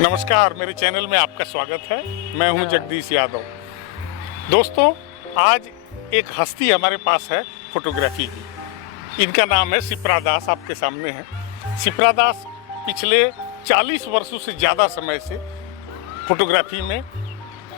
नमस्कार, मेरे चैनल में आपका स्वागत है। मैं हूं जगदीश यादव। दोस्तों, आज एक हस्ती हमारे पास है फोटोग्राफी की। इनका नाम है शिप्रा दास, आपके सामने है। शिप्रा दास पिछले 40 वर्षों से ज़्यादा समय से फोटोग्राफी में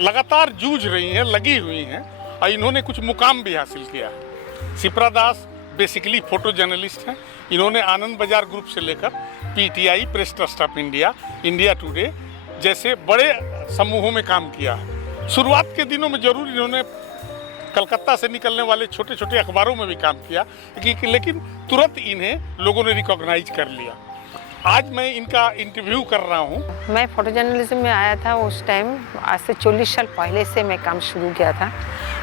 लगातार जूझ रही हैं, लगी हुई हैं और इन्होंने कुछ मुकाम भी हासिल किया है। शिप्रा दास बेसिकली फोटो जर्नलिस्ट हैं। इन्होंने आनंद बाजार ग्रुप से लेकर PTI, press trust of India, India today जैसे बड़े समूहों में काम किया है। शुरुआत के दिनों में जरूर इन्होंने कलकत्ता से निकलने वाले छोटे छोटे अखबारों में भी काम किया, लेकिन तुरंत इन्हें लोगों ने रिकॉग्नाइज कर लिया। आज मैं इनका इंटरव्यू कर रहा हूँ। मैं फोटो जर्नलिज्म में आया था उस टाइम, आज से 40 साल पहले से मैं काम शुरू किया था।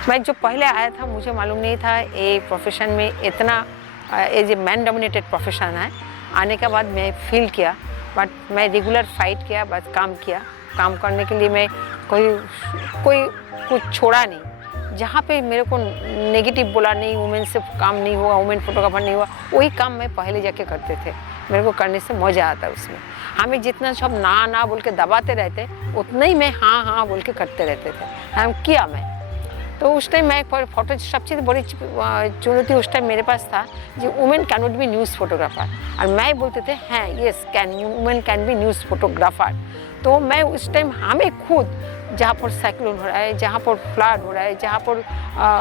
मैं जो पहले आया था मुझे मालूम नहीं था ये प्रोफेशन में इतना as a man dominated profession है। आने के बाद मैं फील किया, बट मैं रेगुलर फाइट किया, बस काम किया। काम करने के लिए मैं कोई कुछ छोड़ा नहीं। जहाँ पे मेरे को नेगेटिव बोला नहीं, वुमेन से काम नहीं हुआ, वुमेन फोटोग्राफर नहीं हुआ, वही काम मैं पहले जाके करते थे। मेरे को करने से मज़ा आता उसमें। हमें जितना सब ना बोल के दबाते रहते, उतना ही मैं हाँ बोल के करते रहते थे। हम किया मैं तो उस टाइम मैं फोटो सबसे बड़ी चुनौती उस टाइम मेरे पास था जो women can not be news photographer, और मैं बोलते थे हाँ yes women can be news photographer. तो मैं उस टाइम हमें खुद जहाँ पर साइक्लोन हो रहा है, जहाँ पर फ्लड हो रहा है, जहाँ पर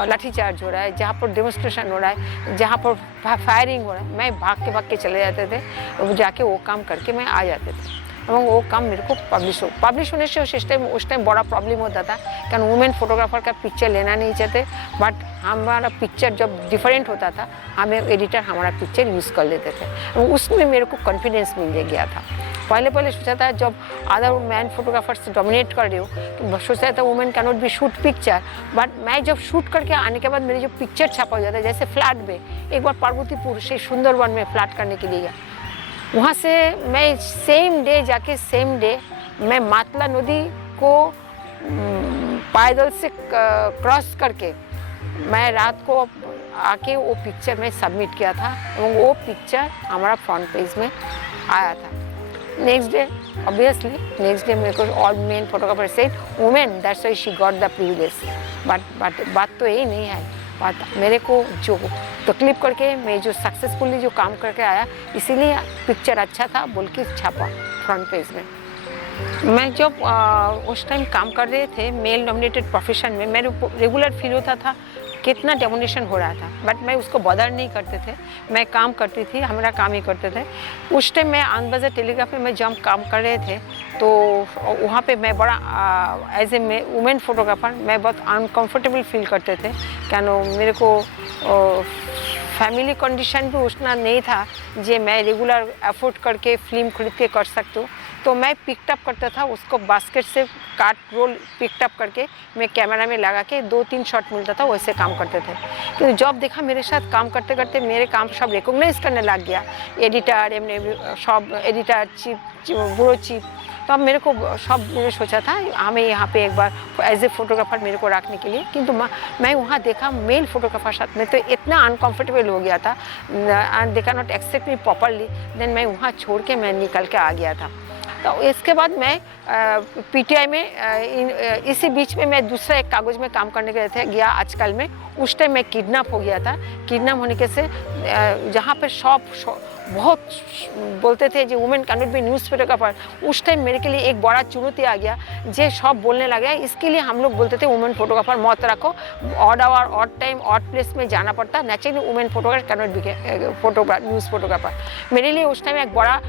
लाठीचार्ज हो रहा है, जहाँ पर डेमोन्स्ट्रेशन हो रहा है, जहाँ पर फायरिंग हो रहा है, मैं भाग के चले जाते थे। जाके वो काम करके मैं आ जाते थे এবং वो काम मेरे को पब्लिश होने से उस टाइम बड़ा प्रॉब्लम होता था, कारण वुमेन फोटोग्राफर का पिक्चर लेना नहीं चाहते। बट हमारा पिक्चर जब डिफरेंट होता था, हमें एडिटर हमारा पिक्चर यूज़ कर लेते थे। उसमें मेरे को कॉन्फिडेंस मिल गया था। पहले सोचा था जब अदर मैन फोटोग्राफर से डोमिनेट कर रही हो, सोचा था women can not B shoot picture. But मैं जब शूट करके आने के बाद मेरे जो पिक्चर छापा हो जाता है, जैसे फ्लैट में एक बार पार्वतीपुर से सुंदरवन में फ्लैट करने के लिए गया, वहाँ से मैं सेम डे मैं मातला नदी को पैदल से क्रॉस करके मैं रात को आके वो पिक्चर में सबमिट किया था और वो पिक्चर हमारा फ्रंट पेज में आया था। नेक्स्ट डे ऑब्वियसली मेरे को all main photographer said women that's why she got the privilege. But बात तो यही नहीं है। बात मेरे को जो तकलीफ करके मैं जो सक्सेसफुली जो काम करके आया, इसीलिए पिक्चर अच्छा था बोल के छापा फ्रंट पेज में। मैं जब उस टाइम काम कर रहे थे मेल डोमिनेटेड प्रोफेशन में, मेरे रेगुलर फील होता था कितना डेमोनेशन हो रहा था, बट मैं उसको बदर नहीं करते थे। मैं काम करती थी, हमारा काम ही करते थे। उस टाइम मैं आनंद बाजार टेलीग्राफ में मैं जब काम कर रहे थे, तो वहाँ पे मैं बड़ा एज ए वुमेन फोटोग्राफर मैं बहुत अनकंफर्टेबल फील करते थे, क्या मेरे को फैमिली कंडीशन भी उतना नहीं था जो मैं रेगुलर एफोर्ड करके फिल्म खरीद के कर सकती हूँ। तो मैं पिकअप करता था उसको, बास्केट से काट रोल पिकअप करके मैं कैमरा में लगा के 2-3 शॉट मिलता था, वैसे काम करते थे। तो जब देखा मेरे साथ काम करते करते मेरे काम सब रिकॉग्नाइज करने लग गया, editor sub editor chief bureau chief. तो अब मेरे को सब मैंने सोचा था हमें यहाँ पे एक बार एज ए फोटोग्राफर मेरे को रखने के लिए, किंतु मैं वहाँ देखा मेल फोटोग्राफर साथ में तो इतना अनकंफर्टेबल हो गया था and they can not accept me properly. Then मैं वहाँ छोड़ के मैं निकल के आ गया था। तो इसके बाद मैं पीटीआई में इसी बीच में मैं दूसरा एक कागज़ में काम करने के लिए गया आजकल में। उस टाइम मैं किडनैप हो गया था। किडनैप होने के से जहाँ पर बहुत बोलते थे जो women can not be news photographer, उस टाइम मेरे के लिए एक बड़ा चुनौती आ गया जो सब बोलने लगा। इसके लिए हम लोग बोलते थे वुमेन फोटोग्राफर मत रखो, odd hour odd time odd place में जाना पड़ता, naturally women photographer can not be news photographer. मेरे लिए उस टाइम एक बड़ा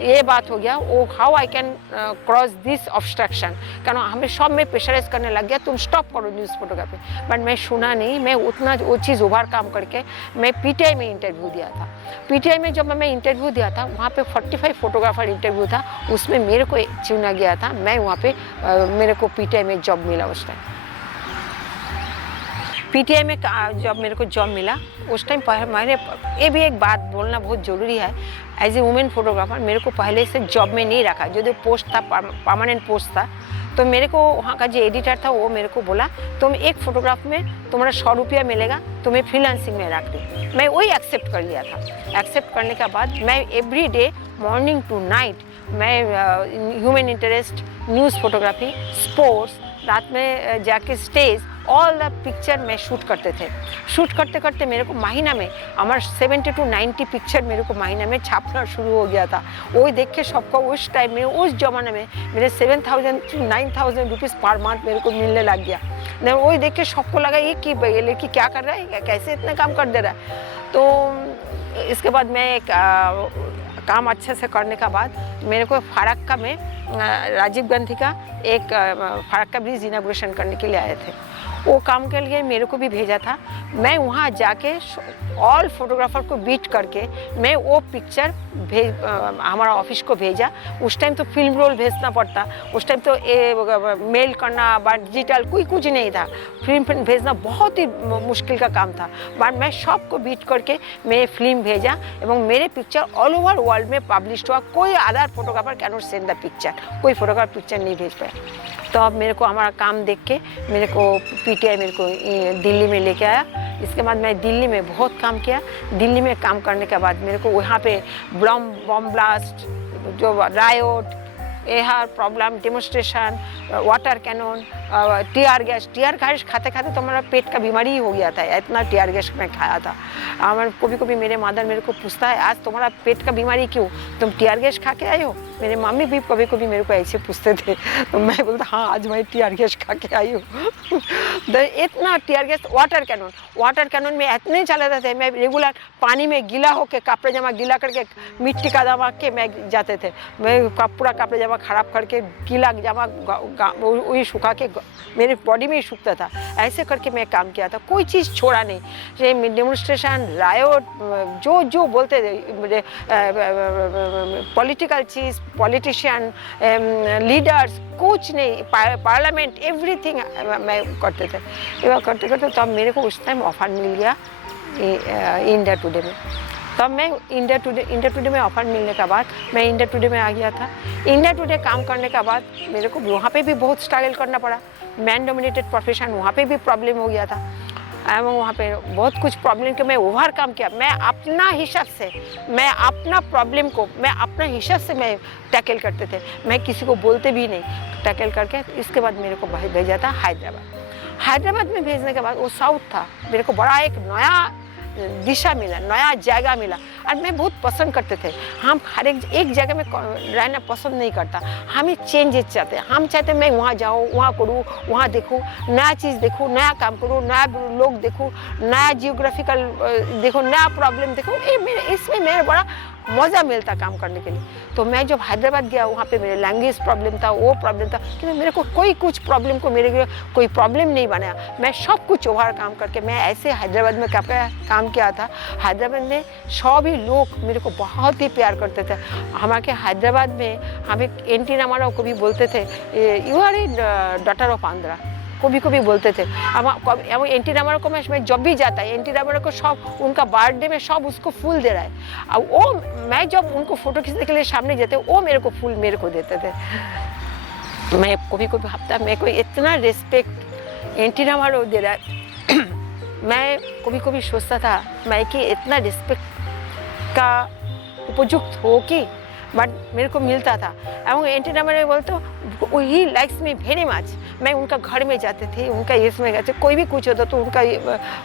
ये बात हो गया, वो how I can cross this obstruction, कारण हमें सब में प्रेशराइज करने लग गया तुम स्टॉप करो न्यूज़ फोटोग्राफी। बट मैं सुना नहीं, मैं उतना वो चीज़ ओवर काम करके मैं पीटीआई में इंटरव्यू दिया था। पीटीआई में जब मैं इंटरव्यू दिया था वहाँ पे 45 फोटोग्राफर इंटरव्यू था, उसमें मेरे को चुना गया था। मैं वहाँ पे मेरे को पीटीआई में जॉब मिला। उस टाइम पीटीआई में जब मेरे को जॉब मिला उस टाइम मैंने ये भी एक बात बोलना बहुत ज़रूरी है, एज ए वुमेन फोटोग्राफर मेरे को पहले से जॉब में नहीं रखा। जो पोस्ट था परमानेंट पोस्ट था, तो मेरे को वहाँ का जो एडिटर था वो मेरे को बोला तुम एक फ़ोटोग्राफ में तुम्हारा 100 रुपया मिलेगा, तुम्हें फ्रीलांसिंग में रख दी। मैं वही एक्सेप्ट कर लिया था। एक्सेप्ट करने के बाद मैं every day morning to night मैं human interest, news photography, sports, रात में जाके स्टेज, ऑल द पिक्चर मैं शूट करते थे। शूट करते करते मेरे को महीना में हमारे 70 to 90 पिक्चर मेरे को महीना में छापना शुरू हो गया था। वही देख के सबको उस टाइम में, उस ज़माने में मेरे 7,000 to 9,000 रुपीज़ पर मंथ मेरे को मिलने लग गया। नहीं, वही देख के सबको लगा ये कि ये लड़की क्या कर रहा है, कैसे इतना काम कर दे रहा है। तो इसके बाद मैं एक काम अच्छे से करने के बाद मेरे को फराक्का में राजीव गांधी का एक फराक्का ब्रिज इनाग्रेशन करने के लिए आए थे। वो काम के लिए मेरे को भी भेजा था। मैं वहाँ जाके ऑल फोटोग्राफर को बीट करके मैं वो पिक्चर हमारा ऑफिस को भेजा। उस टाइम तो फिल्म रोल भेजना पड़ता, उस टाइम तो मेल करना डिजिटल कोई कुछ नहीं था, फिल्म भेजना बहुत ही मुश्किल का काम था। बट मैं सबको बीट करके मैं फिल्म भेजा एवं मेरे पिक्चर ऑल ओवर वर्ल्ड में पब्लिश हुआ। कोई other photographer can not send the picture, कोई फोटोग्राफर पिक्चर नहीं भेज पाया। तो अब मेरे को हमारा काम देख के मेरे को पीटीआई मेरे को दिल्ली में लेके आया। इसके बाद मैं दिल्ली में बहुत काम किया। दिल्ली में काम करने के बाद मेरे को वहाँ पे बम ब्लास्ट, जो riot, air problem, demonstration, water cannon, tear gas खाते खाते तो हमारा पेट का बीमारी ही हो गया था, इतना टीआर गैस मैं खाया था। हमारे कभी कभी मेरे मदर मेरे को पूछता है, आज तुम्हारा पेट का बीमारी क्यों, तुम टीआर गैस खा के आए हो? मेरे मम्मी भी कभी कभी मेरे को ऐसे पूछते थे, तो मैं बोलता हाँ आज मैं टीआर गैस खा के आई हूँ। तो इतना टीआर गैस, वाटर कैनन में इतने चला जाते थे। मैं रेगुलर पानी में गीला होकर कपड़े जमा गीला करके मिट्टी का जमा के मैं जाते थे। मैं पूरा कपड़े जमा खराब करके गीला जमा वही सुखा के मेरे बॉडी में ही सूखता था। ऐसे करके मैं काम किया था, कोई चीज़ छोड़ा नहीं। ये डेमोन्स्ट्रेशन, रायोट, जो जो बोलते थे, पॉलिटिकल चीज़, पॉलिटिशियन, लीडर्स, कुछ नहीं, पार्लियामेंट, एवरीथिंग मैं करते थे। ये करते करते तब मेरे को उस टाइम ऑफर मिल गया इंडिया टुडे में। तब मैं इंडिया टुडे में ऑफर मिलने के बाद मैं इंडिया टुडे में आ गया था। इंडिया टुडे काम करने के बाद मेरे को वहाँ पे भी बहुत स्ट्रगल करना पड़ा। मैन डोमिनेटेड प्रोफेशन, वहाँ पे भी प्रॉब्लम हो गया था। एवं वहाँ पे बहुत कुछ प्रॉब्लम के मैं ओवरकम किया। मैं अपना हिसाब से, मैं अपना प्रॉब्लम को मैं अपना हिसाब से मैं टैकल करते थे। मैं किसी को बोलते भी नहीं, टैकल करके इसके बाद मेरे को भेजा था हैदराबाद में भेजने के बाद वो साउथ था। मेरे को बड़ा एक नया दिशा मिला, नया जगह मिला और मैं बहुत पसंद करते थे। हम हर एक जगह में रहना पसंद नहीं करता, हम चेंजेस चाहते हैं। हम चाहते मैं वहाँ जाऊँ, वहाँ करूँ, वहाँ देखूँ, नया चीज़ देखूँ, नया काम करूँ, नया लोग देखूँ, नया जियोग्राफिकल देखो, नया प्रॉब्लम देखो। इसमें मेरा बड़ा मज़ा मिलता काम करने के लिए। तो मैं जब हैदराबाद गया वहाँ पे मेरे लैंग्वेज प्रॉब्लम था, वो प्रॉब्लम था, क्योंकि मेरे को कोई कुछ प्रॉब्लम को मेरे लिए कोई प्रॉब्लम नहीं बनाया। मैं सब कुछ ओवर काम करके मैं ऐसे हैदराबाद में काम किया था। हैदराबाद में सभी लोग मेरे को बहुत ही प्यार करते थे। हमारे हैदराबाद में हमें एनटी रामाराव को भी बोलते थे, you are a daughter of Andhra, कभी कभी बोलते थे। हम एनटी रामाराव को मैं जब भी जाता है, एनटी रामाराव को सब उनका बर्थडे में सब उसको फूल दे रहा है। अब वो मैं जब उनको फोटो खींचने के लिए सामने जाते वो मेरे को फूल मेरे को देते थे। मैं कभी कभी भावता मेरे को इतना रिस्पेक्ट एनटी रामाराव दे रहा है। मैं कभी कभी सोचता था मैं कि इतना रिस्पेक्ट का उपयुक्त हो कि, बट मेरे को मिलता था। एवं एनटी रामाराव बोलते he likes me very much. मैं उनका घर में जाते थे, उनका इसमें गए थे, कोई भी कुछ होता तो उनका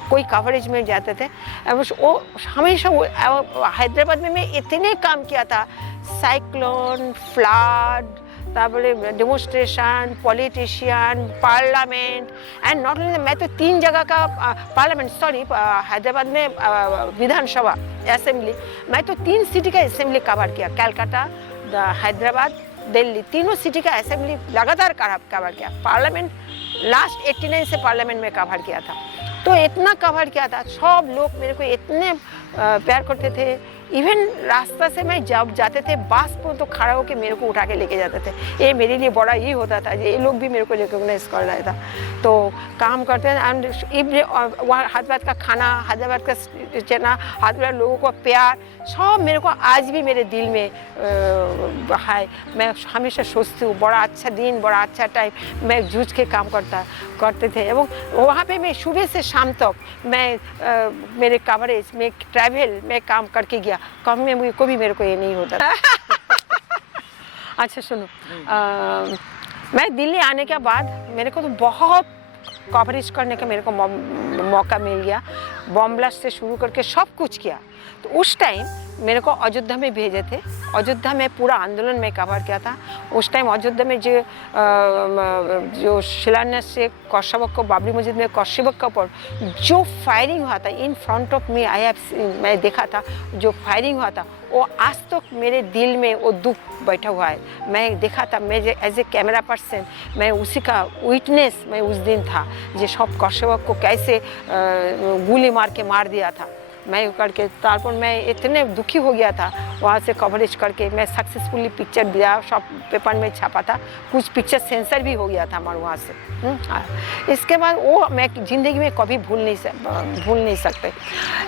कोई कवरेज में जाते थे। वो हमेशा हैदराबाद में मैं इतने काम किया था, साइक्लोन, फ्लड, तारपरे demonstration, politician, parliament and not only. मैं तो 3 जगह का पार्लियामेंट, हैदराबाद में विधानसभा असेंबली, मैं तो 3 सिटी का असेंबली कवर किया, कलकत्ता, हैदराबाद, दिल्ली, तीनों सिटी का असेंबली लगातार कवर किया। पार्लियामेंट लास्ट 89 से पार्लियामेंट में कवर किया था। तो इतना कवर किया था, सब लोग मेरे को इतने प्यार करते थे। इवन रास्ता से मैं जब जाते थे बस पर तो खड़ा होकर मेरे को उठा के लेके जाते थे। ये मेरे लिए बड़ा ये होता था, ये लोग भी मेरे को रिकॉग्नाइज कर रहा था। तो काम करते हैं एंड वहाँ हैदराबाद का खाना, हैदराबाद का चना, हैदराबाद लोगों का प्यार सब मेरे को आज भी मेरे दिल में है। मैं हमेशा सोचती हूँ बड़ा अच्छा दिन, बड़ा अच्छा टाइम मैं जूझ के काम करते थे। एवं वहाँ पे मैं सुबह से शाम तक मैं मेरे कवरेज में ट्रैवल में काम करके गया। कम में कभी मेरे को ये नहीं होता था। अच्छा सुनो, मैं दिल्ली आने के बाद मेरे को तो बहुत कवरेज करने का मेरे को मौका मिल गया। बॉम्ब ब्लास्ट से शुरू करके सब कुछ किया। तो उस टाइम मेरे को अयोध्या में भेजे थे। अयोध्या में पूरा आंदोलन में कवर किया था। उस टाइम अयोध्या में जो शिलान्यास से कौशबक को बाबरी मस्जिद में कौशबक के ऊपर जो फायरिंग हुआ था इन फ्रंट ऑफ मी, मैं देखा था जो फायरिंग हुआ था, वो आज तक मेरे दिल में वो दुख बैठा हुआ है। मैं देखा था, मैं एज ए कैमरा पर्सन मैं उसी का विटनेस मैं उस दिन था, जो सब कौशबक को कैसे गोली मार के मार दिया था। मैं करके तारपुर मैं इतने दुखी हो गया था वहाँ से कवरेज करके। मैं सक्सेसफुली पिक्चर दिया, सब पेपर में छापा था। कुछ पिक्चर सेंसर भी हो गया था हमारे वहाँ से। इसके बाद वो मैं ज़िंदगी में कभी भूल नहीं सकते।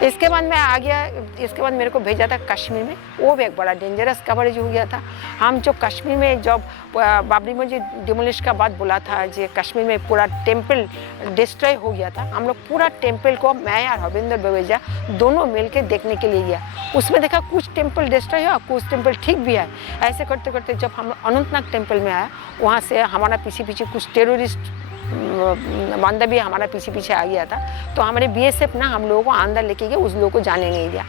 इसके बाद मैं आ गया। इसके बाद मेरे को भेजा था कश्मीर में। वो भी एक बड़ा डेंजरस कवरेज हो गया था। हम जो कश्मीर में जब बाबरी मस्जिद डिमोलिश का बाद बोला था जो कश्मीर में पूरा टेम्पल डिस्ट्रॉय हो गया था, हम लोग पूरा टेम्पल को मैं और हविंदर बवेजा दोनों मिलकर देखने के लिए गया। उसमें देखा कुछ टेम्पल डिस्ट्रॉय हुआ, कुछ टेम्पल ठीक भी है। ऐसे करते करते जब हम अनंतनाग टेम्पल में आया, वहाँ से हमारा पीछे कुछ टेररिस्ट बंदा भी हमारा पीछे आ गया था। तो हमारे बीएसएफ ना हम लोगों को अंदर लेके गए, उस लोगों को जाने नहीं दिया।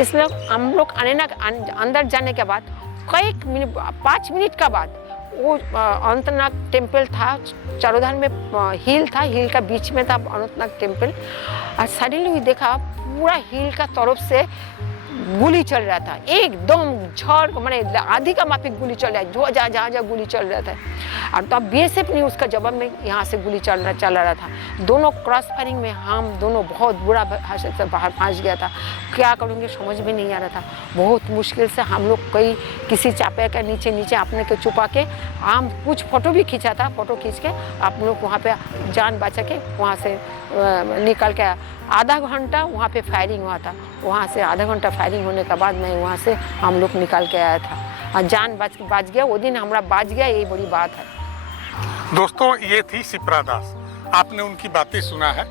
इसलिए हम लोग अंदर जाने के बाद कई मिनट 5 मिनट का बाद वो अनंतनाग टेम्पल था, चारोधार में हिल था, हिल का बीच में था अनंतनाग टेम्पल। और सडनली देखा पूरा हिल का तरफ से गोली चल रहा था, एकदम झड़ मैंने आधी का माफिक गोली चल रहा है, जो जहाँ गोली चल रहा था। और तब बीएसएफ ने उसका जवाब में यहाँ से गोली चल रहा था। दोनों क्रॉस फायरिंग में हम दोनों बहुत बुरा हादसे से बाहर फंस गया था। क्या करूँगे समझ में नहीं आ रहा था। बहुत मुश्किल से हम लोग किसी चापे के नीचे अपने को छुपा के हम कुछ फ़ोटो भी खींचा था। फ़ोटो खींच के आप लोग वहाँ पे जान बचा के वहाँ से निकल के आधा घंटा वहाँ पे फायरिंग हुआ था। वहाँ से आधा घंटा फायरिंग होने के बाद मैं वहाँ से हम लोग निकल के आया था और जान बच गया। वो दिन हमारा बच गया, यही बड़ी बात है। दोस्तों, ये थी शिप्रा दास। आपने उनकी बातें सुना है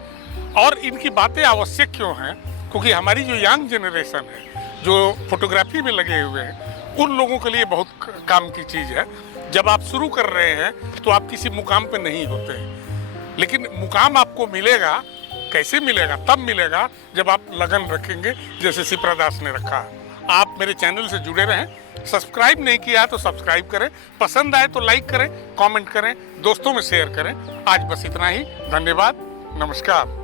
और इनकी बातें आवश्यक क्यों हैं? क्योंकि हमारी जो यंग जनरेशन है, जो फोटोग्राफी में लगे हुए हैं, उन लोगों के लिए बहुत काम की चीज़ है। जब आप शुरू कर रहे हैं तो आप किसी मुकाम पे नहीं होते हैं, लेकिन मुकाम आपको मिलेगा। कैसे मिलेगा? तब मिलेगा जब आप लगन रखेंगे, जैसे शिप्रा दास ने रखा। आप मेरे चैनल से जुड़े रहें। सब्सक्राइब नहीं किया तो सब्सक्राइब करें, पसंद आए तो लाइक करें, कमेंट करें, दोस्तों में शेयर करें। आज बस इतना ही। धन्यवाद, नमस्कार।